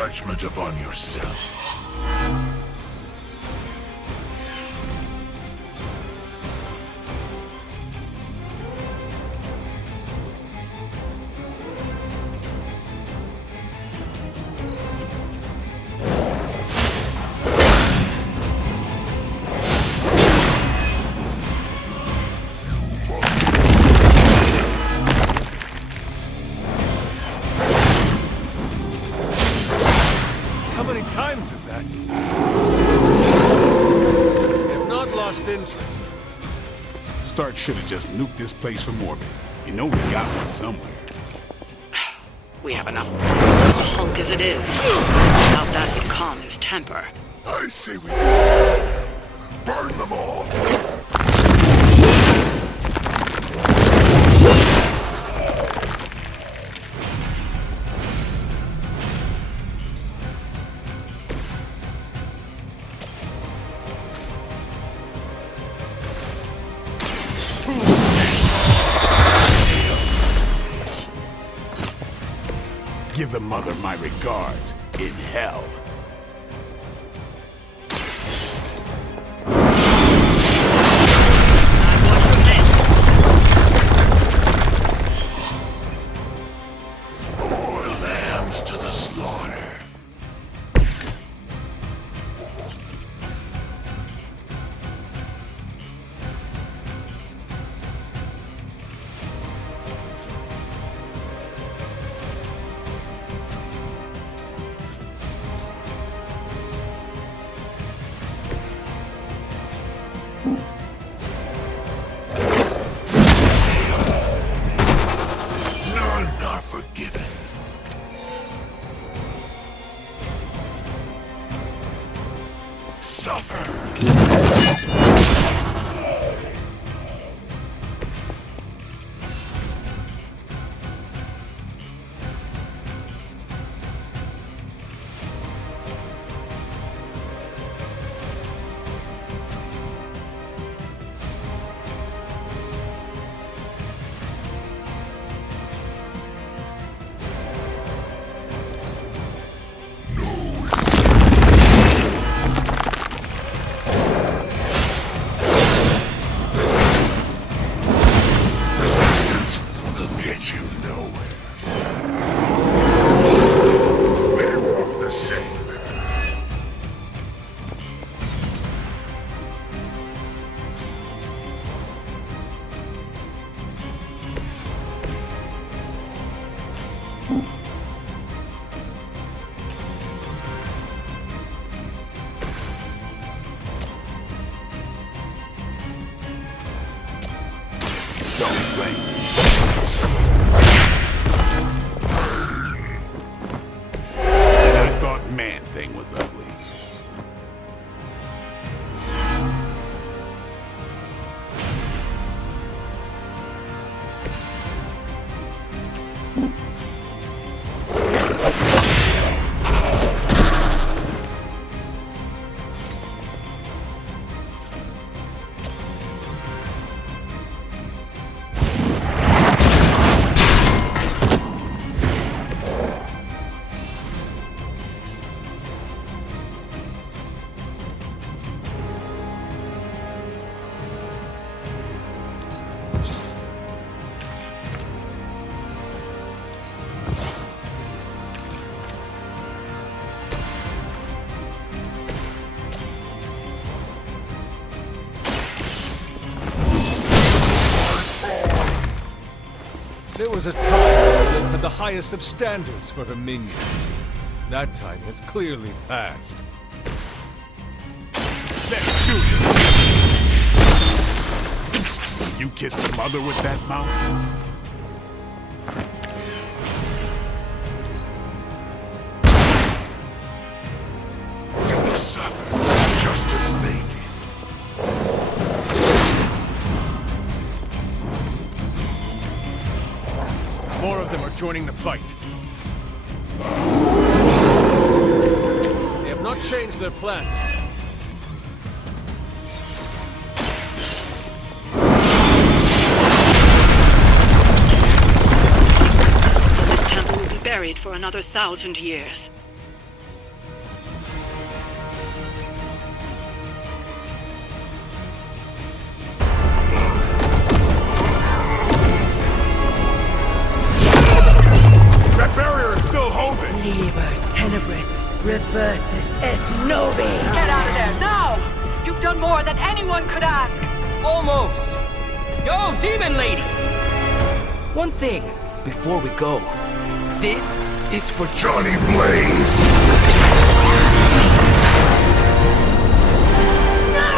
judgment upon yourself. How many times is that? They have not lost interest. Stark should have just nuked this place from orbit. You know he's got one somewhere. We have enough to Hulk as it is. Without that to calm his temper. I say we burn them all. Give the mother my regards in hell. Poor lambs to the slaughter. None are forgiven. Suffer. Resistance will get you nowhere. We walk the same. Don't blame me. And I thought Man-Thing was ugly. There was a time when Lilith had the highest of standards for her minions. That time has clearly passed. Let's shoot it! You kissed the mother with that mouth? You will suffer just as they did. More of them are joining the fight. They have not changed their plans. So this temple will be buried for another 1,000 years. Tenebris reverses Esnobi! Get out of there, now! You've done more than anyone could ask! Almost! Yo, Demon Lady! One thing, before we go. This is for Johnny Blaze! No!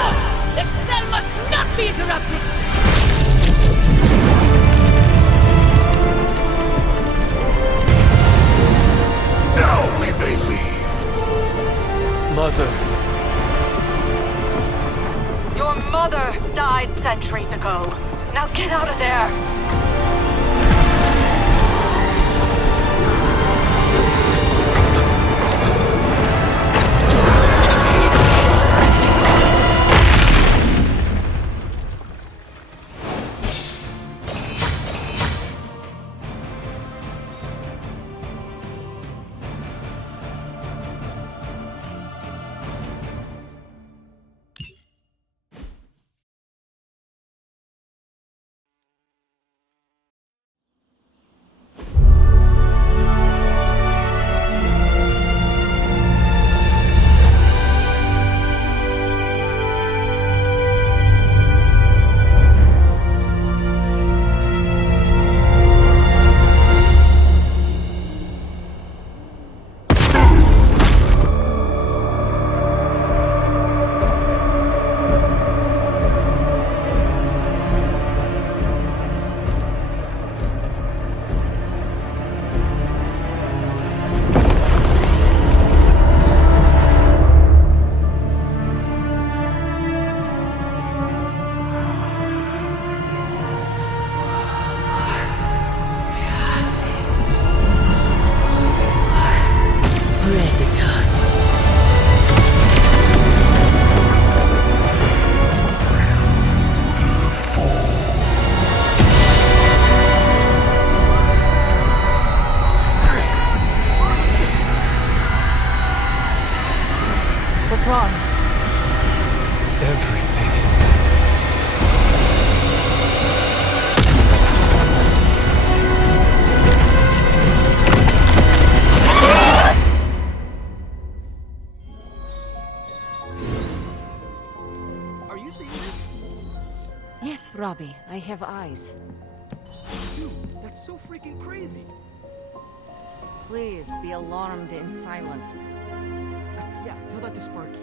The spell must not be interrupted! Now we may leave! Mother. Your mother died centuries ago. Now get out of there! What's wrong? Everything. Are you seeing this? Yes, Robbie, I have eyes. Dude, that's so freaking crazy. Please be alarmed in silence. Yeah, tell that to Sparky.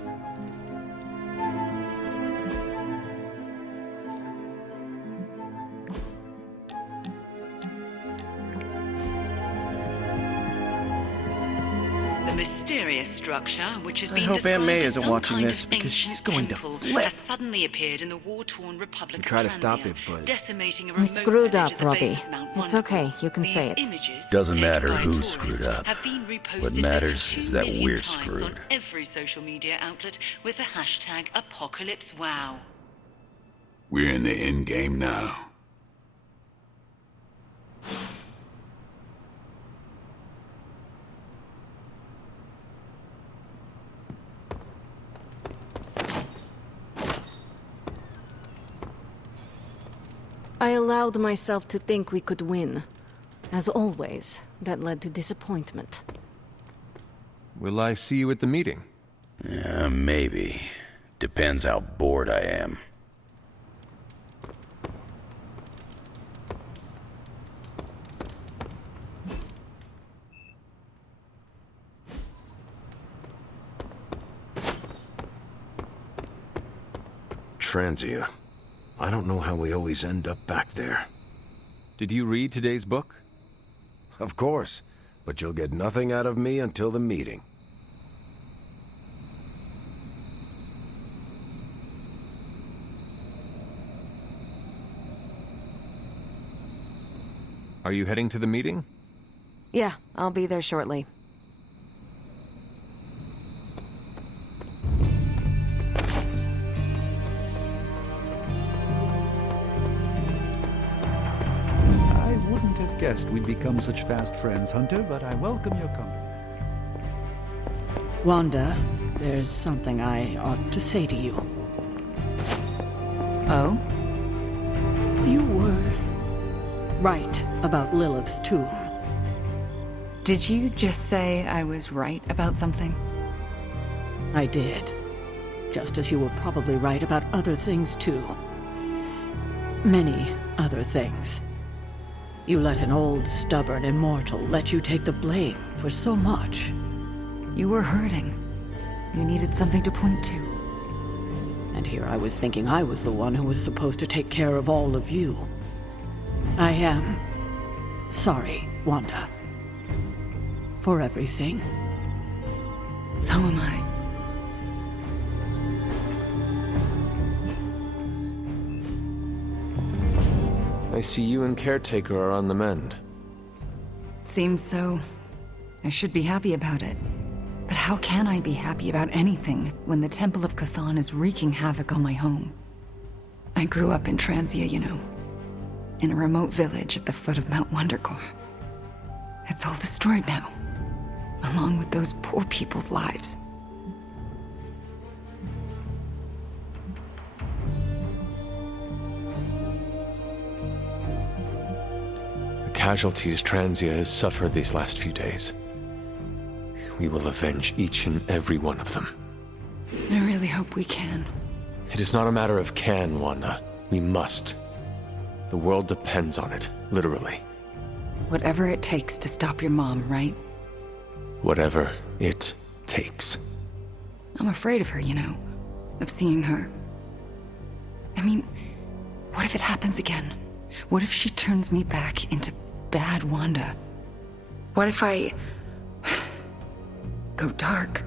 The mysterious structure, which has I been hope Aunt May described as isn't some watching kind this, of because she's ancient going to temple, flip. has suddenly appeared in the war-torn Republic We of try to stop Transia, it, but- decimating a We remote screwed village up, at the Robbie. base of Mount It's Wonderful. okay, you can These say it. images, Doesn't taken matter by who tourists, screwed up. have been reposted What over matters 2 is that million we're times screwed. on every social media outlet with the hashtag #ApocalypseWow. We're in the end game now. I allowed myself to think we could win. As always, that led to disappointment. Will I see you at the meeting? Maybe. Depends how bored I am. Transia. I don't know how we always end up back there. Did you read today's book? Of course, but you'll get nothing out of me until the meeting. Are you heading to the meeting? Yeah, I'll be there shortly. I wouldn't have guessed we'd become such fast friends, Hunter, but I welcome your company. Wanda, there's something I ought to say to you. Oh? You were right about Lilith's tomb. Did you just say I was right about something? I did. Just as you were probably right about other things, too. Many other things. You let an old, stubborn immortal let you take the blame for so much. You were hurting. You needed something to point to. And here I was thinking I was the one who was supposed to take care of all of you. I am sorry, Wanda. For everything. So am I. I see you and Caretaker are on the mend. Seems so. I should be happy about it. But how can I be happy about anything when the Temple of Chthon is wreaking havoc on my home? I grew up in Transia, you know. In a remote village at the foot of Mount Wondergore. It's all destroyed now. Along with those poor people's lives. The casualties Transia has suffered these last few days. We will avenge each and every one of them. I really hope we can. It is not a matter of can, Wanda. We must. The world depends on it, literally. Whatever it takes to stop your mom, right? Whatever it takes. I'm afraid of her, you know. Of seeing her. I mean, what if it happens again? What if she turns me back into bad Wanda? What if I go dark?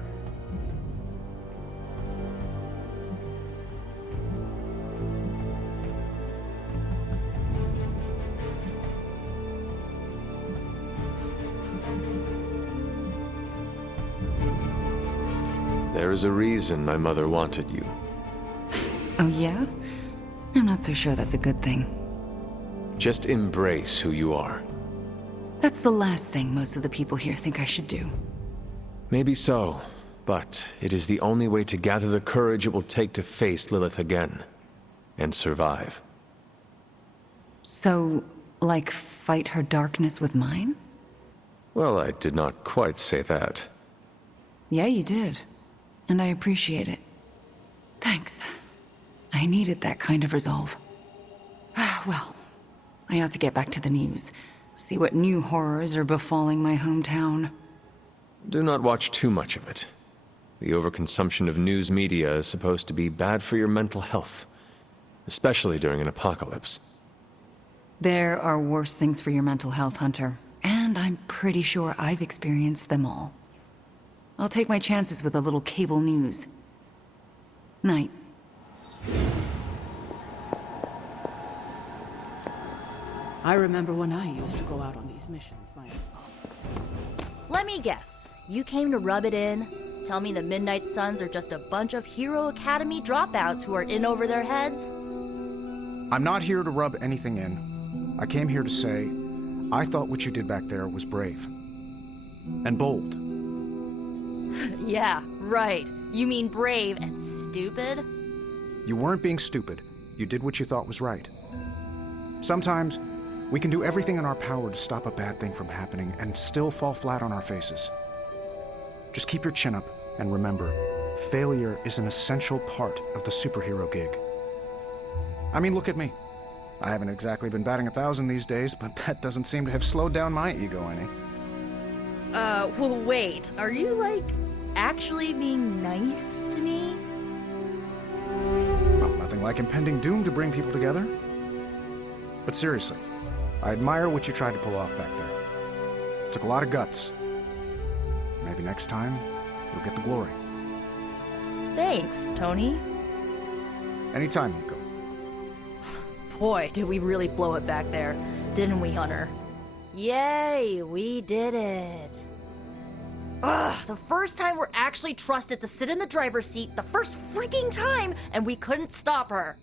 There is a reason my mother wanted you. Oh yeah? I'm not so sure that's a good thing. Just embrace who you are. That's the last thing most of the people here think I should do. Maybe so, but it is the only way to gather the courage it will take to face Lilith again. And survive. So, like, fight her darkness with mine? Well, I did not quite say that. Yeah, you did. And I appreciate it. Thanks. I needed that kind of resolve. Well, I ought to get back to the news. See what new horrors are befalling my hometown. Do not watch too much of it. The overconsumption of news media is supposed to be bad for your mental health. Especially during an apocalypse. There are worse things for your mental health, Hunter. And I'm pretty sure I've experienced them all. I'll take my chances with a little cable news. Night. I remember when I used to go out on these missions. Let me guess. You came to rub it in? Tell me the Midnight Suns are just a bunch of Hero Academy dropouts who are in over their heads? I'm not here to rub anything in. I came here to say, I thought what you did back there was brave. And bold. Yeah, right. You mean brave and stupid? You weren't being stupid. You did what you thought was right. Sometimes, we can do everything in our power to stop a bad thing from happening and still fall flat on our faces. Just keep your chin up and remember, failure is an essential part of the superhero gig. I mean, look at me. I haven't exactly been batting 1,000 these days, but that doesn't seem to have slowed down my ego any. Well, wait. Are you, like, actually being nice to me? Well, nothing like impending doom to bring people together. But seriously, I admire what you tried to pull off back there. It took a lot of guts. Maybe next time, you'll get the glory. Thanks, Tony. Anytime, Nico. Boy, did we really blow it back there, didn't we, Hunter? Yay, we did it. Ugh, the first time we're actually trusted to sit in the driver's seat, the first freaking time, and we couldn't stop her.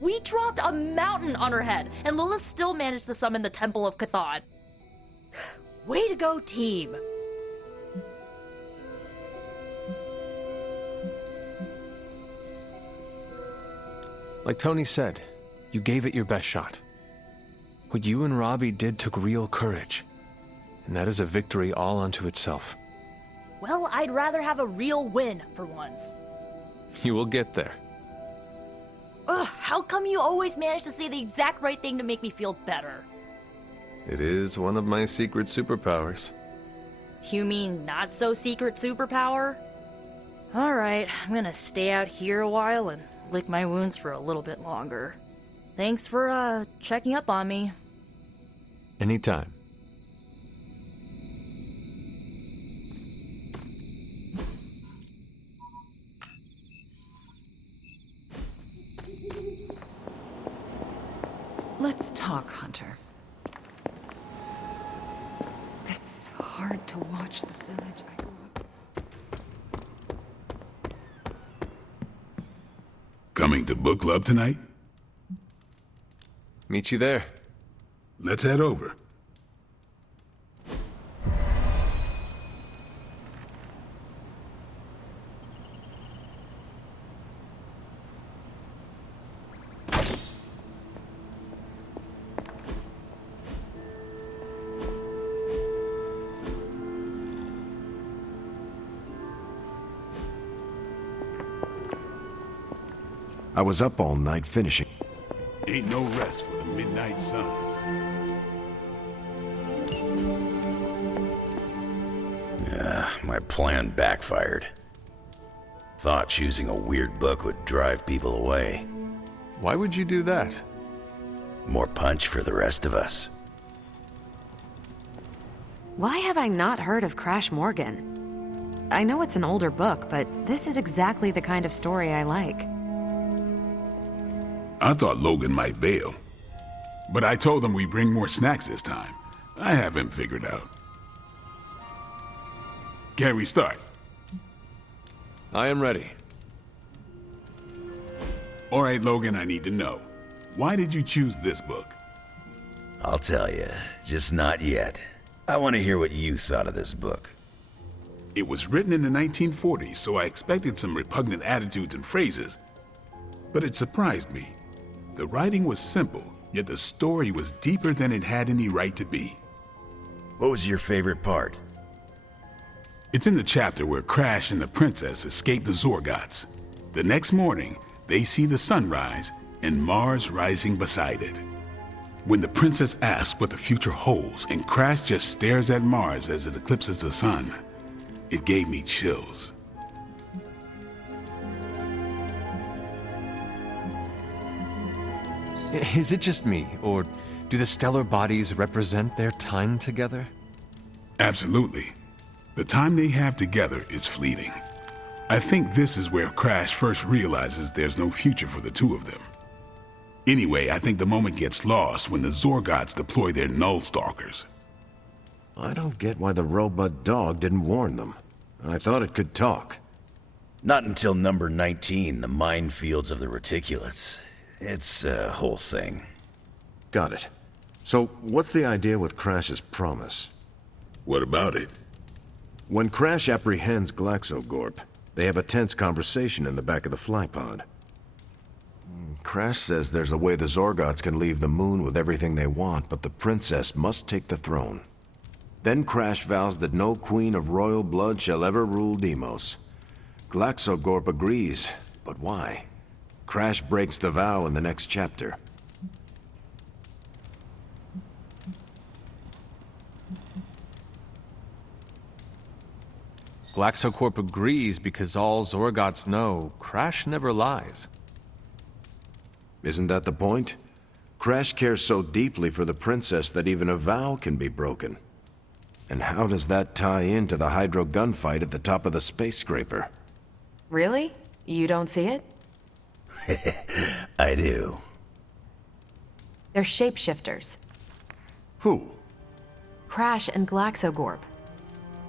We dropped a mountain on her head, and Lilith still managed to summon the Temple of Chthon. Way to go, team. Like Tony said, you gave it your best shot. What you and Robbie did took real courage. And that is a victory all unto itself. Well, I'd rather have a real win for once. You will get there. Ugh, how come you always manage to say the exact right thing to make me feel better? It is one of my secret superpowers. You mean not so secret superpower? Alright, I'm gonna stay out here a while and lick my wounds for a little bit longer. Thanks for, checking up on me. Anytime. Let's talk, Hunter. It's hard to watch the village I grew up. Coming to book club tonight? Meet you there. Let's head over. I was up all night finishing. Ain't no rest for the Midnight Suns. Yeah, my plan backfired. Thought choosing a weird book would drive people away. Why would you do that? More punch for the rest of us. Why have I not heard of Crash Morgan? I know it's an older book, but this is exactly the kind of story I like. I thought Logan might bail, but I told him we'd bring more snacks this time. I have him figured out. Can we start? I am ready. All right, Logan, I need to know. Why did you choose this book? I'll tell you, just not yet. I want to hear what you thought of this book. It was written in the 1940s, so I expected some repugnant attitudes and phrases. But it surprised me. The writing was simple, yet the story was deeper than it had any right to be. What was your favorite part? It's in the chapter where Crash and the princess escape the Zorgots. The next morning, they see the sun rise and Mars rising beside it. When the princess asks what the future holds and Crash just stares at Mars as it eclipses the sun, it gave me chills. Is it just me, or do the stellar bodies represent their time together? Absolutely. The time they have together is fleeting. I think this is where Crash first realizes there's no future for the two of them. Anyway, I think the moment gets lost when the Zorgots deploy their Null Stalkers. I don't get why the robot dog didn't warn them. I thought it could talk. Not until number 19, the minefields of the reticulates. It's a whole thing. Got it. So, what's the idea with Crash's promise? What about it? When Crash apprehends Glaxogorp, they have a tense conversation in the back of the flypod. Crash says there's a way the Zorgots can leave the moon with everything they want, but the princess must take the throne. Then Crash vows that no queen of royal blood shall ever rule Deimos. Glaxogorp agrees, but why? Crash breaks the vow in the next chapter. Glaxocorp agrees because all Zorgots know Crash never lies. Isn't that the point? Crash cares so deeply for the princess that even a vow can be broken. And how does that tie into the Hydro gunfight at the top of the space scraper? Really? You don't see it? I do. They're shapeshifters. Who? Crash and Glaxogorp.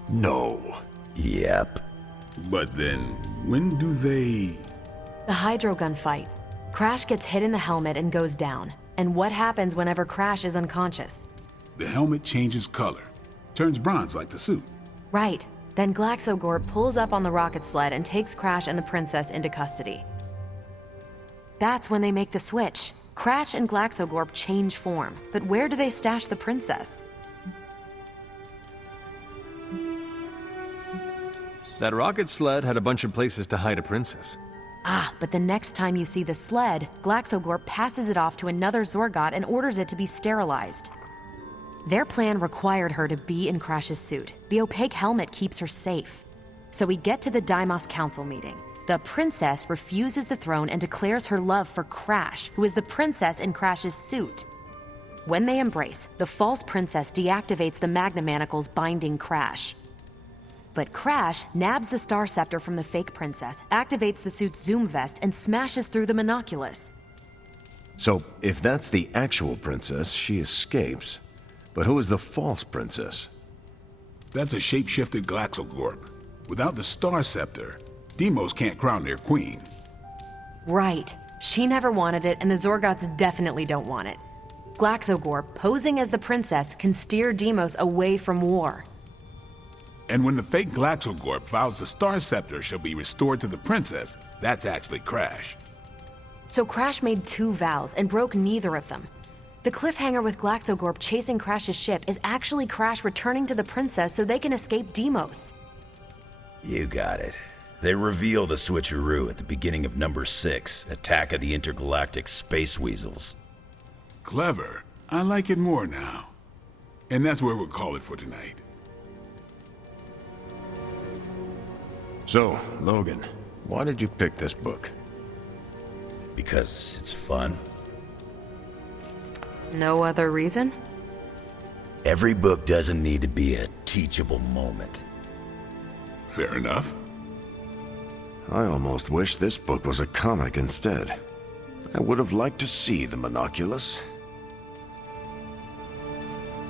No. Yep. But then, when do they... The Hydro gunfight. Crash gets hit in the helmet and goes down. And what happens whenever Crash is unconscious? The helmet changes color. Turns bronze like the suit. Right. Then Glaxogorp pulls up on the rocket sled and takes Crash and the princess into custody. That's when they make the switch. Crash and Glaxogorp change form, but where do they stash the princess? That rocket sled had a bunch of places to hide a princess. Ah, but the next time you see the sled, Glaxogorp passes it off to another Zorgot and orders it to be sterilized. Their plan required her to be in Crash's suit. The opaque helmet keeps her safe. So we get to the Deimos Council meeting. The princess refuses the throne and declares her love for Crash, who is the princess in Crash's suit. When they embrace, the false princess deactivates the Magna Manacles binding Crash. But Crash nabs the Star Scepter from the fake princess, activates the suit's Zoom vest, and smashes through the monoculus. So, if that's the actual princess, she escapes. But who is the false princess? That's a shape-shifted Glaxogorp. Without the Star Scepter, Deimos can't crown their queen. Right. She never wanted it, and the Zorgots definitely don't want it. Glaxogorp, posing as the princess, can steer Deimos away from war. And when the fake Glaxogorp vows the Star Scepter shall be restored to the princess, that's actually Crash. So Crash made 2 vows and broke neither of them. The cliffhanger with Glaxogorp chasing Crash's ship is actually Crash returning to the princess so they can escape Deimos. You got it. They reveal the switcheroo at the beginning of number 6, Attack of the Intergalactic Space Weasels. Clever. I like it more now. And that's where we'll call it for tonight. So, Logan, why did you pick this book? Because it's fun. No other reason? Every book doesn't need to be a teachable moment. Fair enough. I almost wish this book was a comic instead. I would have liked to see the monoculus.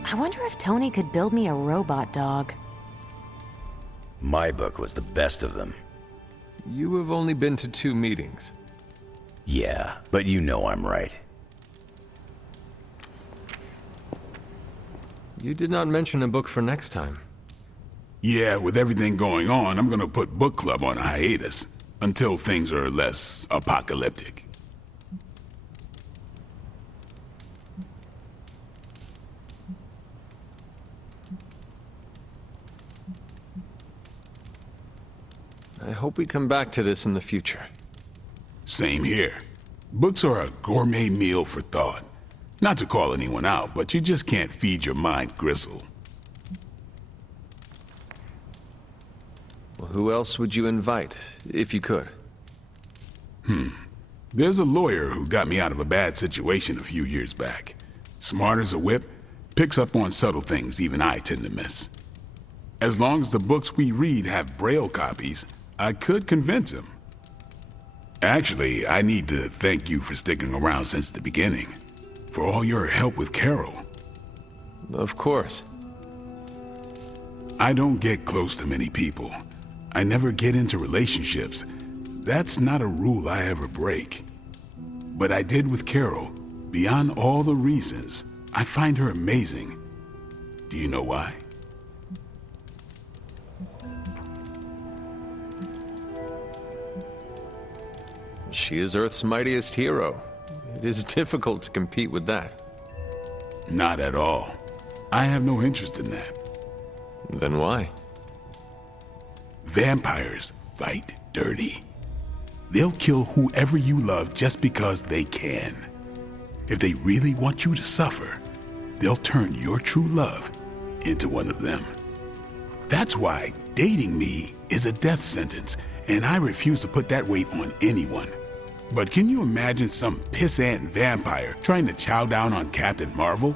I wonder if Tony could build me a robot dog. My book was the best of them. You have only been to 2 meetings. Yeah, but you know I'm right. You did not mention a book for next time. Yeah, with everything going on, I'm gonna put book club on a hiatus until things are less apocalyptic. I hope we come back to this in the future. Same here. Books are a gourmet meal for thought. Not to call anyone out, but you just can't feed your mind gristle. Well, who else would you invite, if you could? There's a lawyer who got me out of a bad situation a few years back. Smart as a whip, picks up on subtle things even I tend to miss. As long as the books we read have Braille copies, I could convince him. Actually, I need to thank you for sticking around since the beginning. For all your help with Carol. Of course. I don't get close to many people. I never get into relationships. That's not a rule I ever break. But I did with Carol. Beyond all the reasons, I find her amazing. Do you know why? She is Earth's mightiest hero. It is difficult to compete with that. Not at all. I have no interest in that. Then why? Vampires fight dirty. They'll kill whoever you love just because they can. If they really want you to suffer, they'll turn your true love into one of them. That's why dating me is a death sentence, and I refuse to put that weight on anyone. But can you imagine some pissant vampire trying to chow down on Captain Marvel?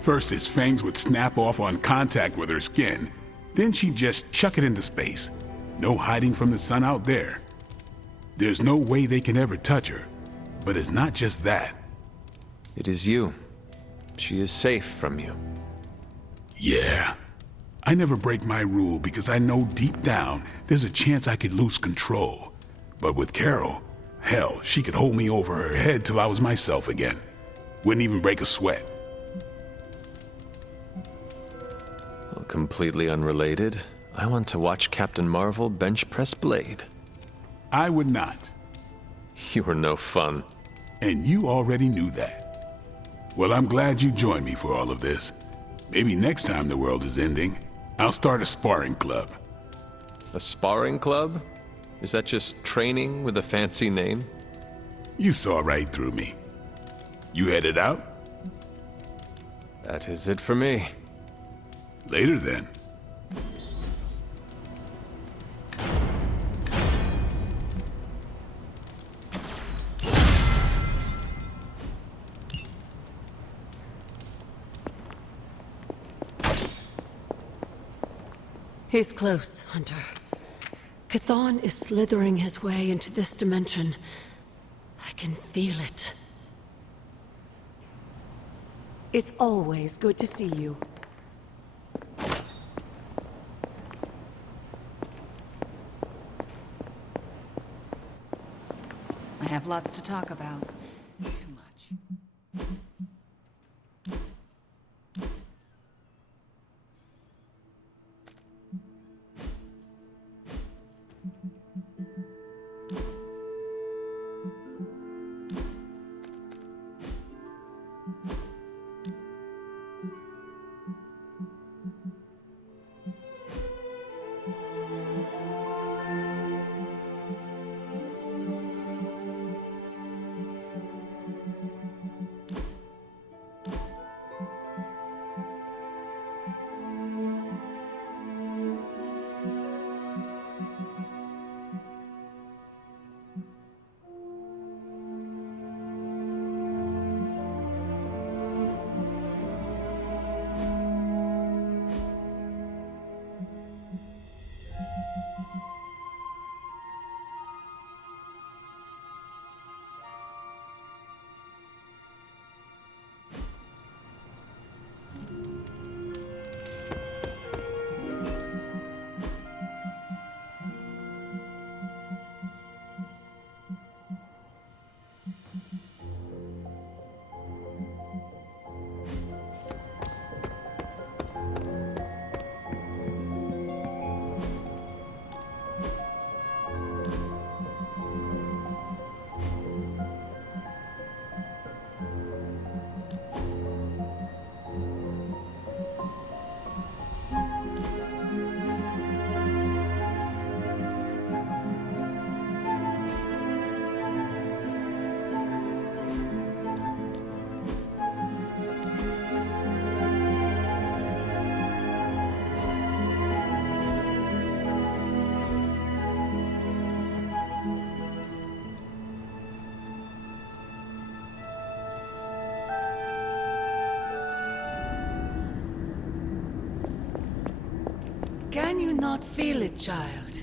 First, his fangs would snap off on contact with her skin. Then she'd just chuck it into space. No hiding from the sun out there. There's no way they can ever touch her. But it's not just that. It is you. She is safe from you. Yeah. I never break my rule because I know deep down there's a chance I could lose control. But with Carol, hell, she could hold me over her head till I was myself again. Wouldn't even break a sweat. Well, completely unrelated, I want to watch Captain Marvel bench press Blade. I would not. You are no fun. And you already knew that. Well, I'm glad you joined me for all of this. Maybe next time the world is ending, I'll start a sparring club. A sparring club? Is that just training with a fancy name? You saw right through me. You headed out? That is it for me. Later then. He's close, Hunter. Chthon is slithering his way into this dimension. I can feel it. It's always good to see you. I have lots to talk about. Too much. Can you not feel it, child?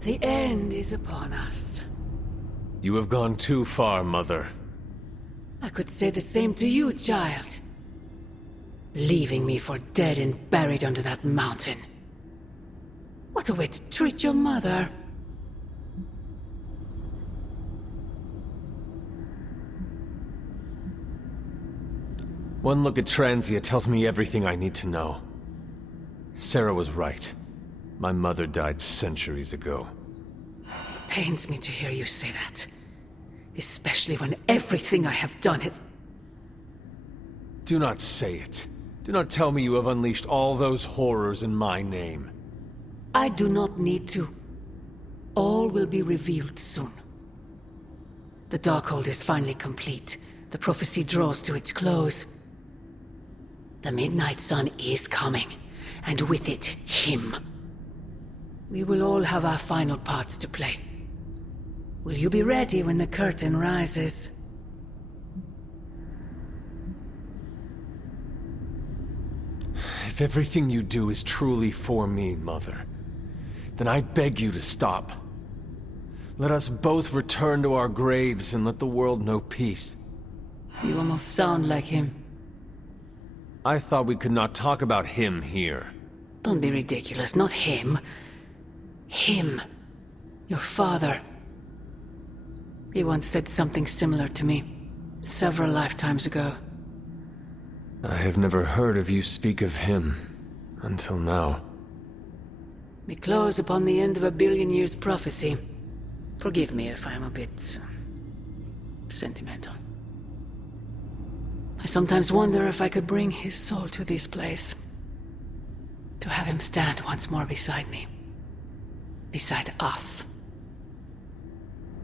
The end is upon us. You have gone too far, Mother. I could say the same to you, child. Leaving me for dead and buried under that mountain. What a way to treat your mother. One look at Transia tells me everything I need to know. Sarah was right. My mother died centuries ago. Pains me to hear you say that. Especially when everything I have done has... Do not say it. Do not tell me you have unleashed all those horrors in my name. I do not need to. All will be revealed soon. The Darkhold is finally complete. The prophecy draws to its close. The Midnight Sun is coming, and with it, him. We will all have our final parts to play. Will you be ready when the curtain rises? If everything you do is truly for me, Mother, then I beg you to stop. Let us both return to our graves and let the world know peace. You almost sound like him. I thought we could not talk about him here. Don't be ridiculous, not him. Him. Your father. He once said something similar to me, several lifetimes ago. I have never heard of you speak of him, until now. We close upon the end of a billion years prophecy. Forgive me if I'm a bit... sentimental. I sometimes wonder if I could bring his soul to this place. To have him stand once more beside me. beside us.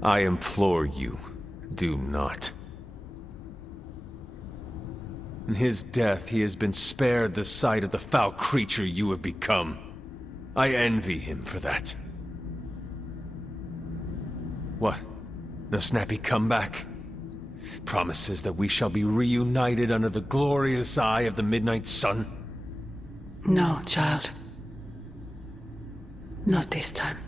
I implore you, do not. In his death, he has been spared the sight of the foul creature you have become. I envy him for that. What? No snappy comeback? Promises that we shall be reunited under the glorious eye of the midnight sun? No, child. Not this time.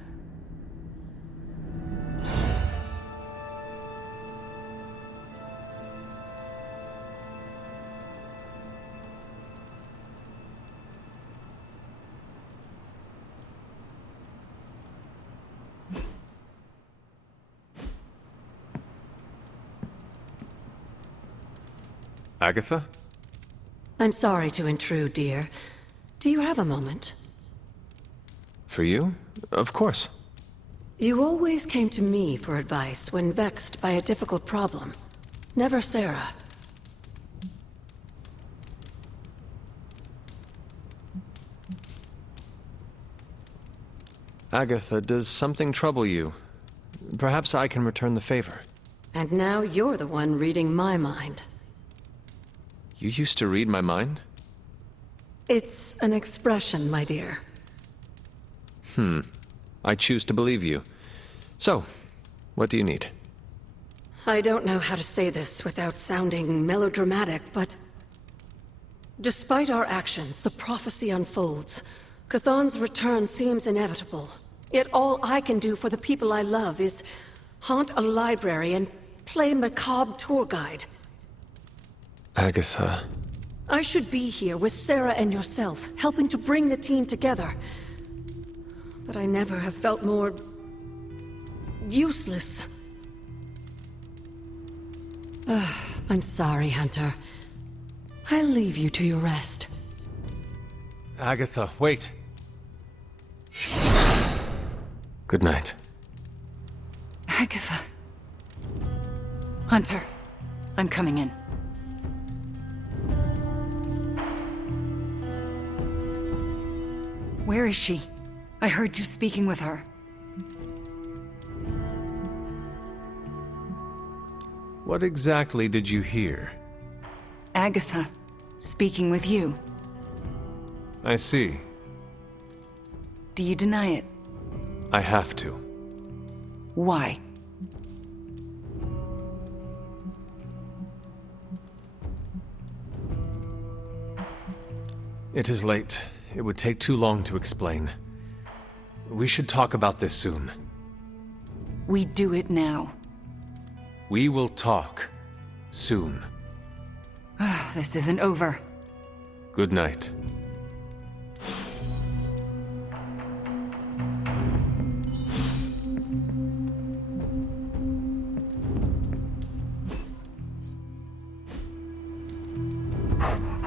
Agatha? I'm sorry to intrude, dear. Do you have a moment? For you? Of course. You always came to me for advice when vexed by a difficult problem. Never Sarah. Agatha, does something trouble you? Perhaps I can return the favor. And now you're the one reading my mind. You used to read my mind? It's an expression, my dear. I choose to believe you. So, what do you need? I don't know how to say this without sounding melodramatic, but... despite our actions, the prophecy unfolds. Chthon's return seems inevitable. Yet all I can do for the people I love is haunt a library and play macabre tour guide. Agatha... I should be here with Sarah and yourself, helping to bring the team together. But I never have felt more... useless. I'm sorry, Hunter. I'll leave you to your rest. Agatha, wait. Good night. Agatha. Hunter, I'm coming in. Where is she? I heard you speaking with her. What exactly did you hear? Agatha, speaking with you. I see. Do you deny it? I have to. Why? It is late. It would take too long to explain. We should talk about this soon. We do it now. We will talk. Soon. This isn't over. Good night.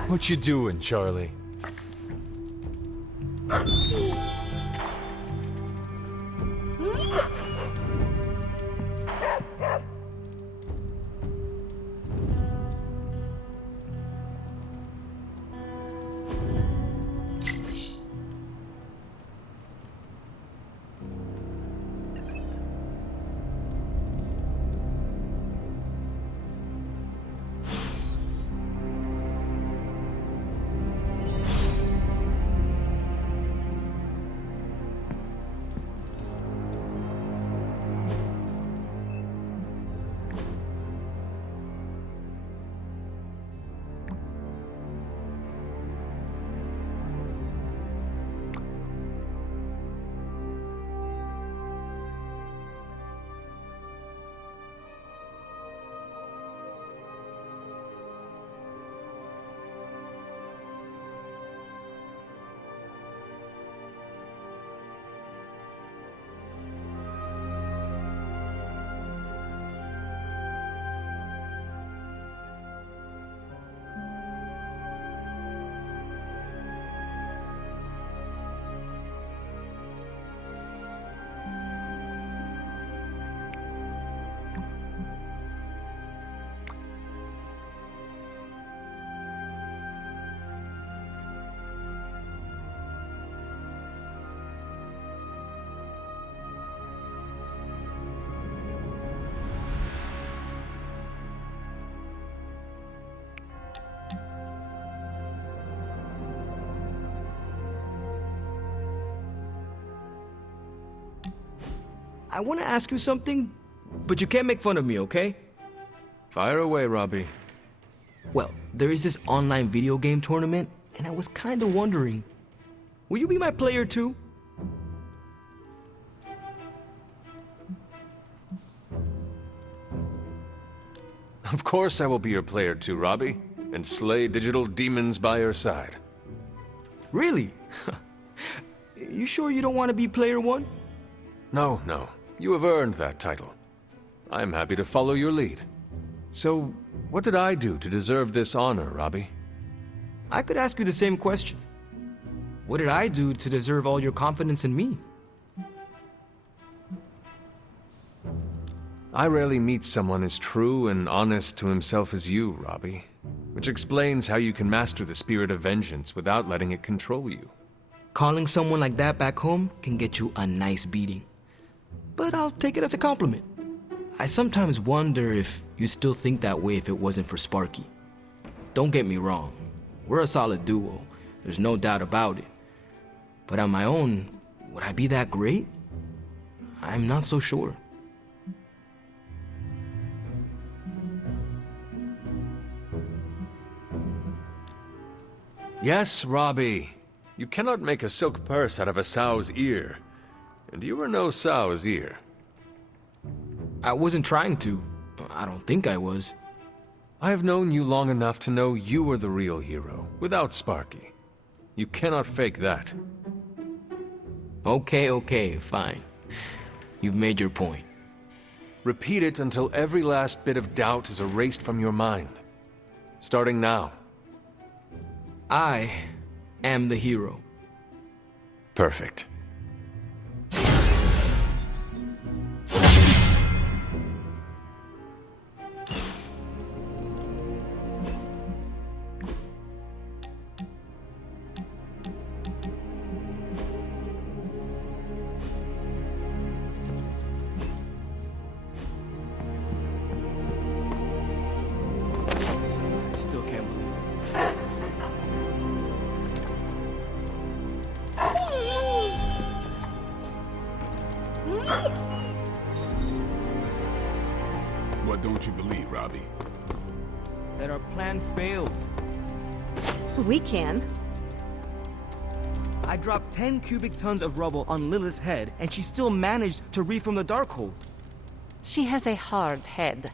What you doing, Charlie? I want to ask you something, but you can't make fun of me, okay? Fire away, Robbie. Well, there is this online video game tournament, and I was kind of wondering, will you be my player too? Of course I will be your player too, Robbie, and slay digital demons by your side. Really? You sure you don't want to be player one? No, no. You have earned that title. I am happy to follow your lead. So, what did I do to deserve this honor, Robbie? I could ask you the same question. What did I do to deserve all your confidence in me? I rarely meet someone as true and honest to himself as you, Robbie. Which explains how you can master the spirit of vengeance without letting it control you. Calling someone like that back home can get you a nice beating. But I'll take it as a compliment. I sometimes wonder if you'd still think that way if it wasn't for Sparky. Don't get me wrong. We're a solid duo. There's no doubt about it. But on my own, would I be that great? I'm not so sure. Yes, Robbie. You cannot make a silk purse out of a sow's ear. And you are no sow's ear. I wasn't trying to. I don't think I was. I have known you long enough to know you are the real hero, without Sparky. You cannot fake that. Okay, fine. You've made your point. Repeat it until every last bit of doubt is erased from your mind. Starting now. I am the hero. Perfect. Still can't believe it. What don't you believe, Robbie? That our plan failed. We can. I dropped 10 cubic tons of rubble on Lilith's head, and she still managed to reform the Darkhold. She has a hard head.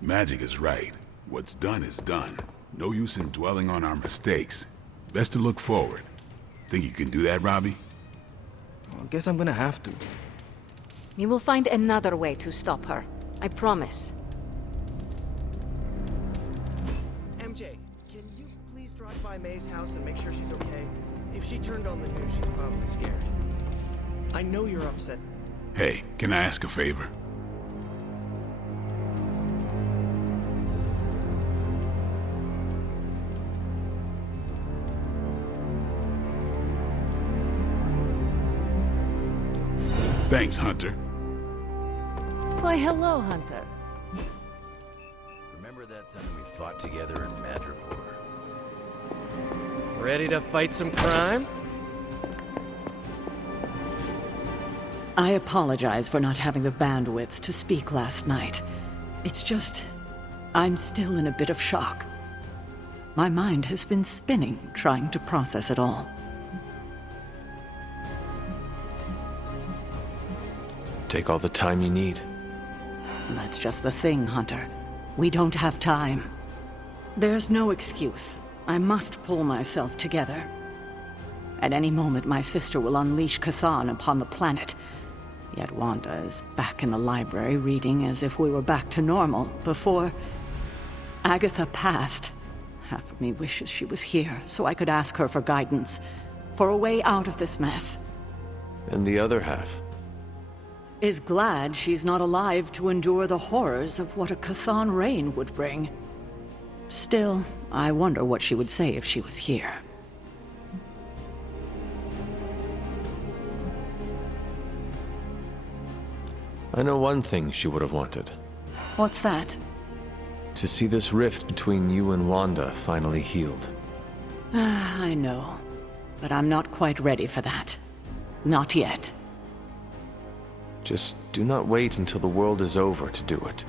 Magic is right. What's done is done. No use in dwelling on our mistakes. Best to look forward. Think you can do that, Robbie? I guess I'm gonna have to. We will find another way to stop her. I promise. MJ, can you please drive by May's house and make sure she's okay? If she turned on the news, she's probably scared. I know you're upset. Hey, can I ask a favor? Thanks, Hunter. Why, hello, Hunter. Remember that time we fought together in Madripoor? Ready to fight some crime? I apologize for not having the bandwidth to speak last night. It's just, I'm still in a bit of shock. My mind has been spinning trying to process it all. Take all the time you need. That's just the thing, Hunter. We don't have time. There's no excuse. I must pull myself together. At any moment, my sister will unleash Chthon upon the planet. Yet Wanda is back in the library reading as if we were back to normal before Agatha passed. Half of me wishes she was here so I could ask her for guidance, for a way out of this mess. And the other half? Is glad she's not alive to endure the horrors of what a Chthon reign would bring. Still, I wonder what she would say if she was here. I know one thing she would have wanted. What's that? To see this rift between you and Wanda finally healed. I know, but I'm not quite ready for that. Not yet. Just do not wait until the world is over to do it.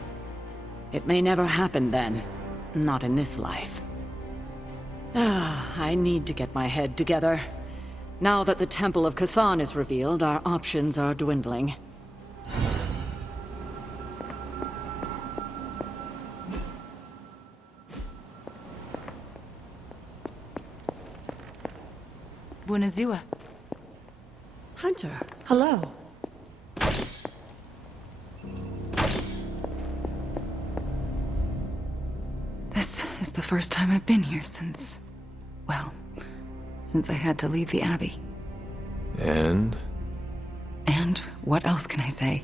It may never happen then. Not in this life. I need to get my head together. Now that the Temple of Cthon is revealed, our options are dwindling. Bunazua. Hunter, hello. This is the first time I've been here since... well, since I had to leave the Abbey. And? And what else can I say?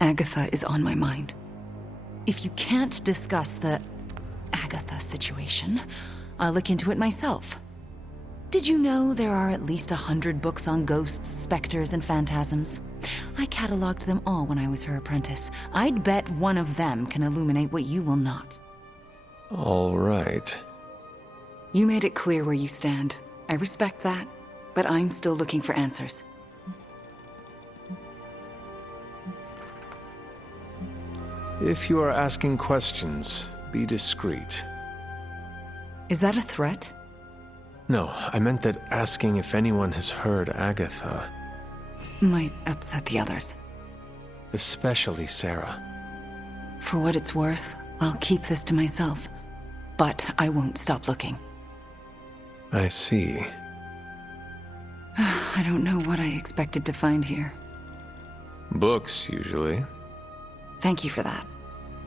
Agatha is on my mind. If you can't discuss the Agatha situation, I'll look into it myself. Did you know there are at least 100 books on ghosts, specters, and phantasms? I cataloged them all when I was her apprentice. I'd bet one of them can illuminate what you will not. All right. You made it clear where you stand. I respect that, but I'm still looking for answers. If you are asking questions, be discreet. Is that a threat? No, I meant that asking if anyone has heard Agatha. Might upset the others. Especially Sarah. For what it's worth, I'll keep this to myself. But I won't stop looking. I see. I don't know what I expected to find here. Books, usually. Thank you for that.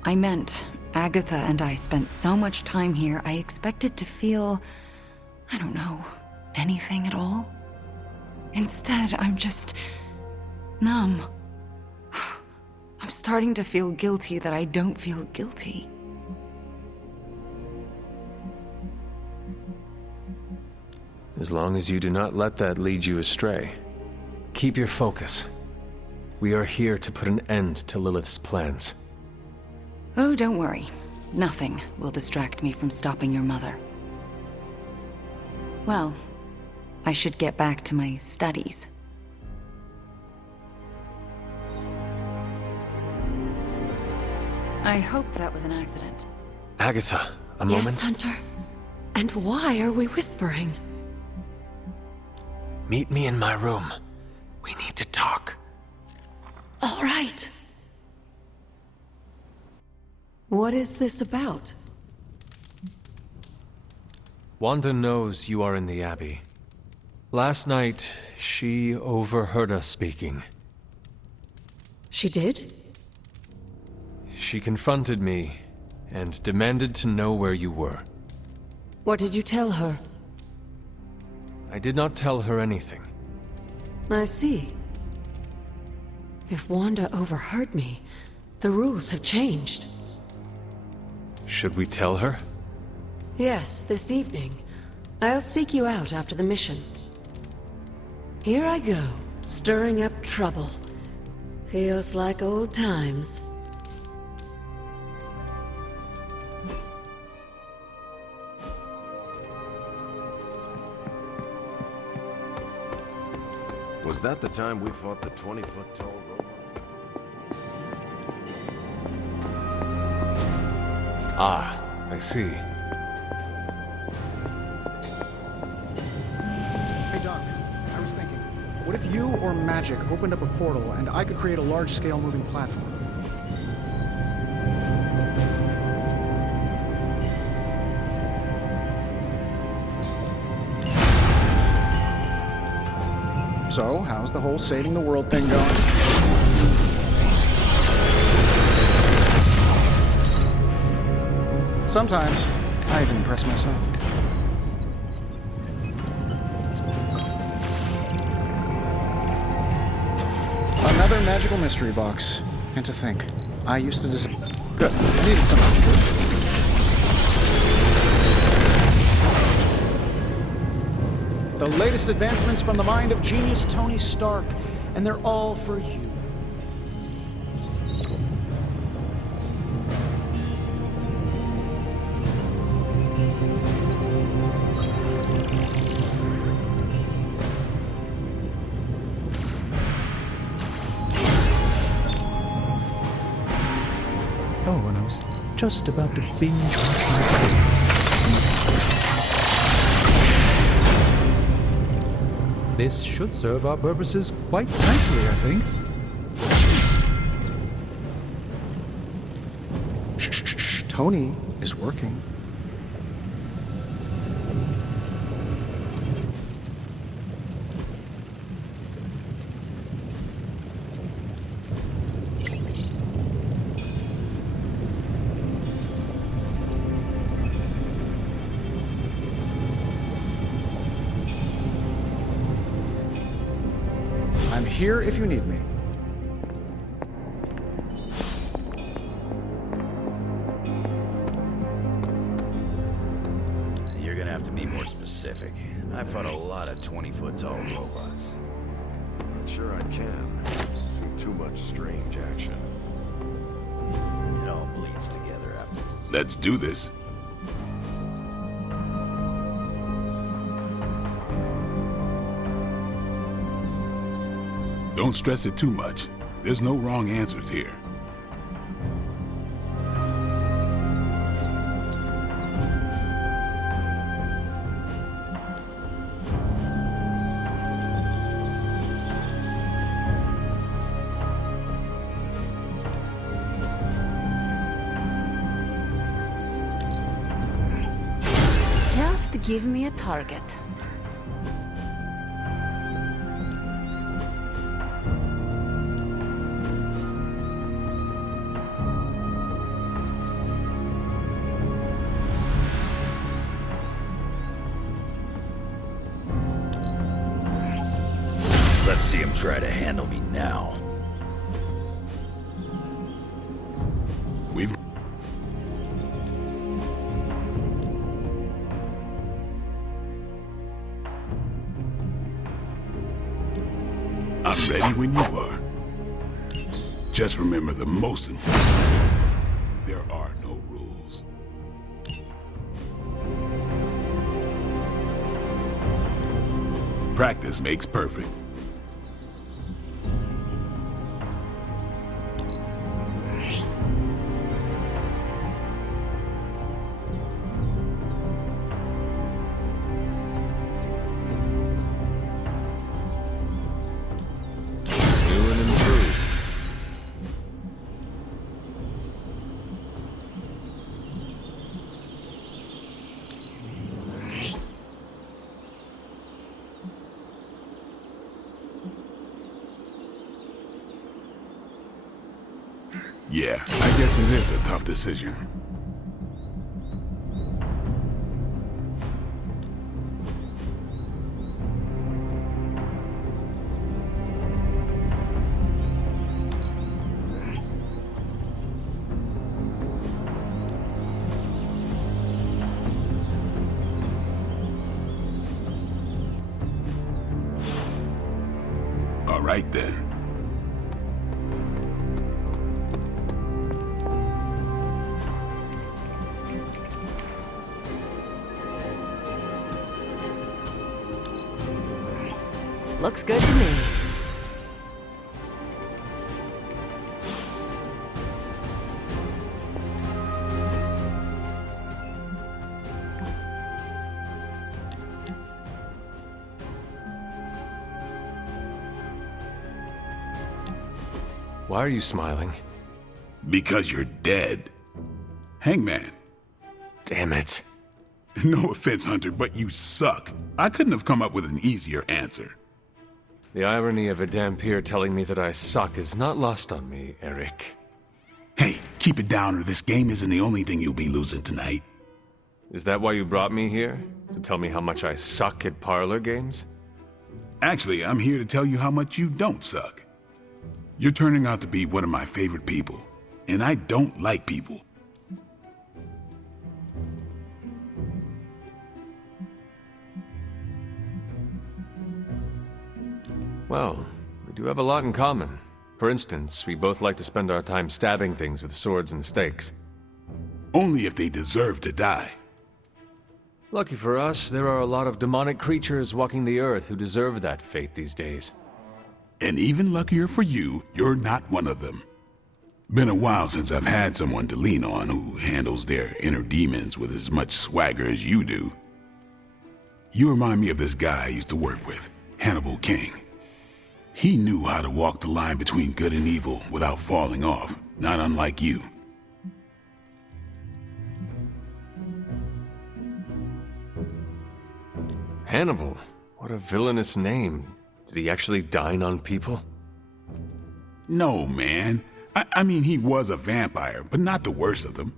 I meant, Agatha and I spent so much time here, I expected to feel... I don't know, anything at all? Instead, I'm just... numb. I'm starting to feel guilty that I don't feel guilty. As long as you do not let that lead you astray. Keep your focus. We are here to put an end to Lilith's plans. Oh, don't worry. Nothing will distract me from stopping your mother. Well, I should get back to my studies. I hope that was an accident. Agatha, a moment? Yes, Hunter. And why are we whispering? Meet me in my room. We need to talk. All right. What is this about? Wanda knows you are in the Abbey. Last night, she overheard us speaking. She did? She confronted me and demanded to know where you were. What did you tell her? I did not tell her anything. I see. If Wanda overheard me, the rules have changed. Should we tell her? Yes, this evening. I'll seek you out after the mission. Here I go, stirring up trouble. Feels like old times. Was that the time we fought the 20-foot-tall robot? Ah, I see. Hey, Doc. I was thinking, what if you or magic opened up a portal and I could create a large-scale moving platform? So, how's the whole saving the world thing going? Sometimes, I even impress myself. Another magical mystery box. And to think, I used to design... Good. I needed something to do. The latest advancements from the mind of genius Tony Stark, and they're all for you. just about to binge on some steaks. This should serve our purposes quite nicely, I think. Shh. Tony is working. I'm here if you need me. You're gonna have to be more specific. I fought a lot of 20-foot tall robots. Not sure I can. Seen too much strange action. It all bleeds together after. Let's do this. Don't stress it too much. There's no wrong answers here. Just give me a target. Let's see him try to handle me now. We've... I'm ready when you are. Just remember the most important thing. There are no rules. Practice makes perfect. Yeah, I guess it is a tough decision. All right then. Looks good to me. Why are you smiling? Because you're dead. Hangman. Damn it. No offense, Hunter, but you suck. I couldn't have come up with an easier answer. The irony of a Dhampir telling me that I suck is not lost on me, Eric. Hey, keep it down or this game isn't the only thing you'll be losing tonight. Is that why you brought me here? To tell me how much I suck at parlor games? Actually, I'm here to tell you how much you don't suck. You're turning out to be one of my favorite people, and I don't like people. Well, we do have a lot in common. For instance, we both like to spend our time stabbing things with swords and stakes. Only if they deserve to die. Lucky for us, there are a lot of demonic creatures walking the earth who deserve that fate these days. And even luckier for you, you're not one of them. Been a while since I've had someone to lean on who handles their inner demons with as much swagger as you do. You remind me of this guy I used to work with, Hannibal King. He knew how to walk the line between good and evil without falling off, not unlike you. Hannibal? What a villainous name. Did he actually dine on people? No, man. I mean, he was a vampire, but not the worst of them.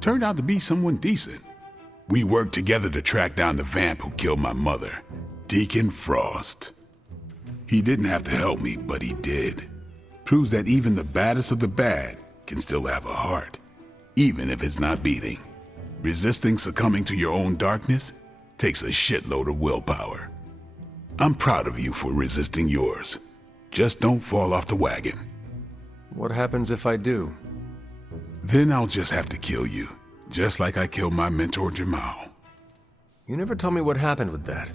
Turned out to be someone decent. We worked together to track down the vamp who killed my mother, Deacon Frost. He didn't have to help me, but he did. Proves that even the baddest of the bad can still have a heart, even if it's not beating. Resisting succumbing to your own darkness takes a shitload of willpower. I'm proud of you for resisting yours. Just don't fall off the wagon. What happens if I do? Then I'll just have to kill you, just like I killed my mentor Jamal. You never told me what happened with that.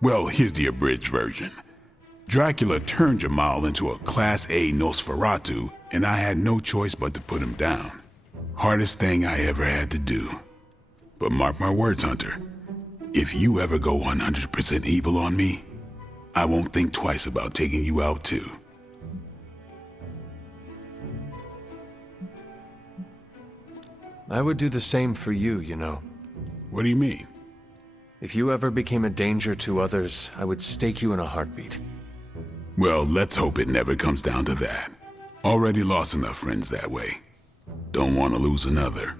Well, here's the abridged version. Dracula turned Jamal into a Class A Nosferatu, and I had no choice but to put him down. Hardest thing I ever had to do. But mark my words, Hunter. If you ever go 100% evil on me, I won't think twice about taking you out too. I would do the same for you, you know. What do you mean? If you ever became a danger to others, I would stake you in a heartbeat. Well, let's hope it never comes down to that. Already lost enough friends that way. Don't want to lose another.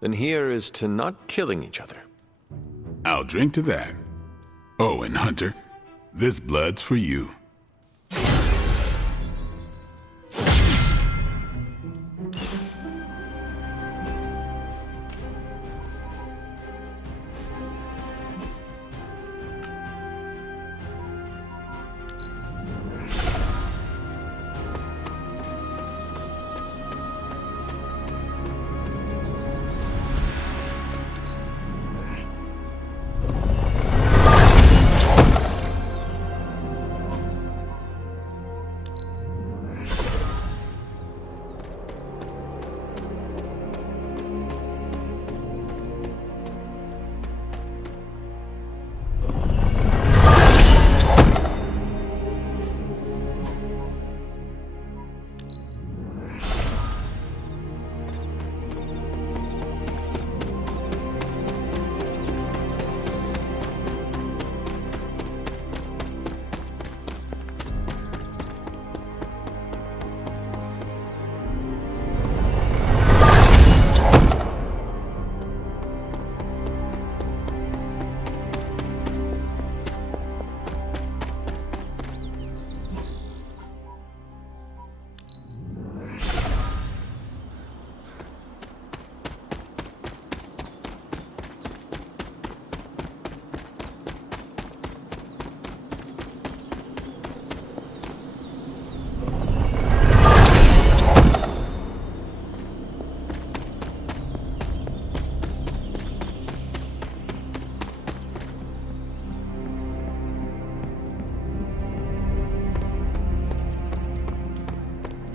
Then here is to not killing each other. I'll drink to that. Oh, and Hunter, this blood's for you.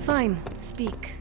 Fine, speak.